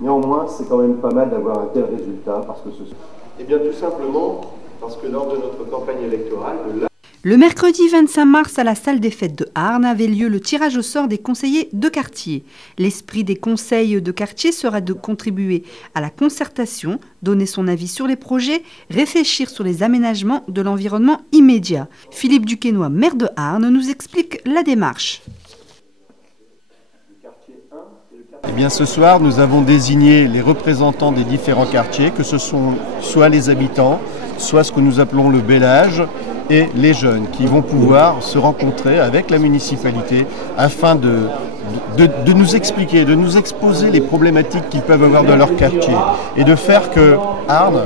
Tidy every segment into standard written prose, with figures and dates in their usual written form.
Néanmoins, c'est quand même pas mal d'avoir un tel résultat parce que ce... Eh bien, tout simplement parce que lors de notre campagne électorale, le mercredi 25 mars, à la salle des fêtes de Arnes, avait lieu le tirage au sort des conseillers de quartier. L'esprit des conseils de quartier sera de contribuer à la concertation, donner son avis sur les projets, réfléchir sur les aménagements de l'environnement immédiat. Philippe Duquesnoy, maire de Arnes, nous explique la démarche. Eh bien, ce soir, nous avons désigné les représentants des différents quartiers, que ce sont soit les habitants, soit ce que nous appelons le bellage, et les jeunes qui vont pouvoir se rencontrer avec la municipalité afin de nous expliquer, de nous exposer les problématiques qu'ils peuvent avoir dans leur quartier et de faire que Arnes,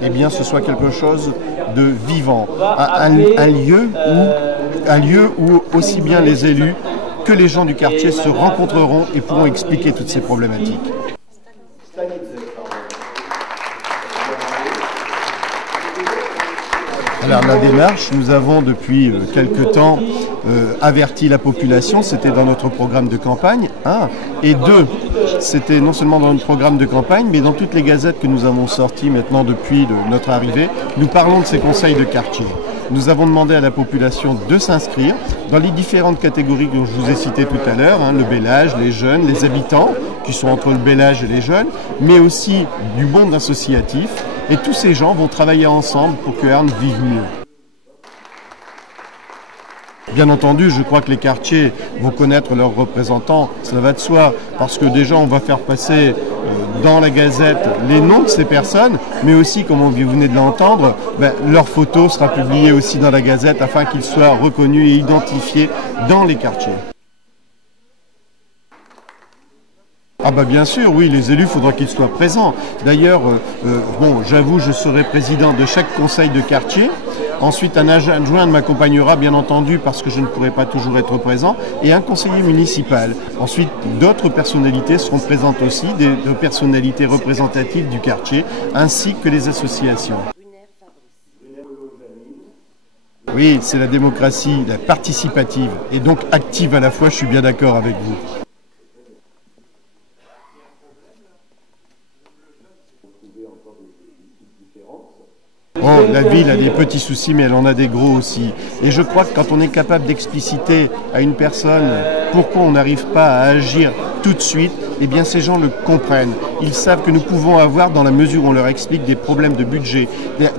eh bien, ce soit quelque chose de vivant, un lieu où aussi bien les élus que les gens du quartier se rencontreront et pourront expliquer toutes ces problématiques. Alors la démarche, nous avons depuis quelque temps averti la population, c'était dans notre programme de campagne, et deux, c'était non seulement dans notre programme de campagne, mais dans toutes les gazettes que nous avons sorties maintenant depuis notre arrivée, nous parlons de ces conseils de quartier. Nous avons demandé à la population de s'inscrire dans les différentes catégories que je vous ai citées tout à l'heure, le bellage, les jeunes, les habitants, qui sont entre le bellage et les jeunes, mais aussi du monde associatif. Et tous ces gens vont travailler ensemble pour que Arnes vive mieux. Bien entendu, je crois que les quartiers vont connaître leurs représentants, ça va de soi, parce que déjà on va faire passer dans la gazette les noms de ces personnes, mais aussi, comme vous venez de l'entendre, leur photo sera publiée aussi dans la gazette afin qu'ils soient reconnus et identifiés dans les quartiers. Ah bah bien sûr, oui, les élus, il faudra qu'ils soient présents. D'ailleurs, j'avoue, je serai président de chaque conseil de quartier. Ensuite, un adjoint m'accompagnera, bien entendu, parce que je ne pourrai pas toujours être présent, et un conseiller municipal. Ensuite, d'autres personnalités seront présentes aussi, des personnalités représentatives du quartier, ainsi que les associations. Oui, c'est la démocratie, la participative, et donc active à la fois, je suis bien d'accord avec vous. Bon, la ville a des petits soucis, mais elle en a des gros aussi. Et je crois que quand on est capable d'expliciter à une personne pourquoi on n'arrive pas à agir tout de suite, eh bien ces gens le comprennent. Ils savent que nous pouvons avoir, dans la mesure où on leur explique, des problèmes de budget,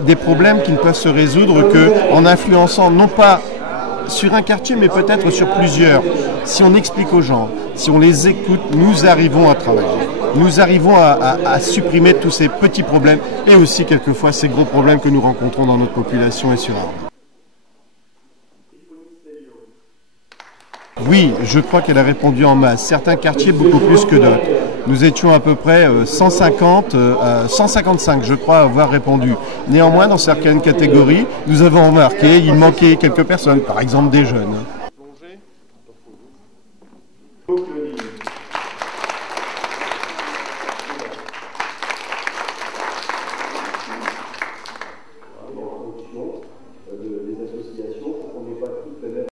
des problèmes qui ne peuvent se résoudre qu'en influençant non pas sur un quartier, mais peut-être sur plusieurs. Si on explique aux gens, si on les écoute, nous arrivons à travailler. Nous arrivons à supprimer tous ces petits problèmes et aussi quelquefois ces gros problèmes que nous rencontrons dans notre population et sur Arnes. Oui, je crois qu'elle a répondu en masse. Certains quartiers beaucoup plus que d'autres. Nous étions à peu près 155, je crois, à avoir répondu. Néanmoins, dans certaines catégories, nous avons remarqué qu'il manquait quelques personnes, par exemple des jeunes.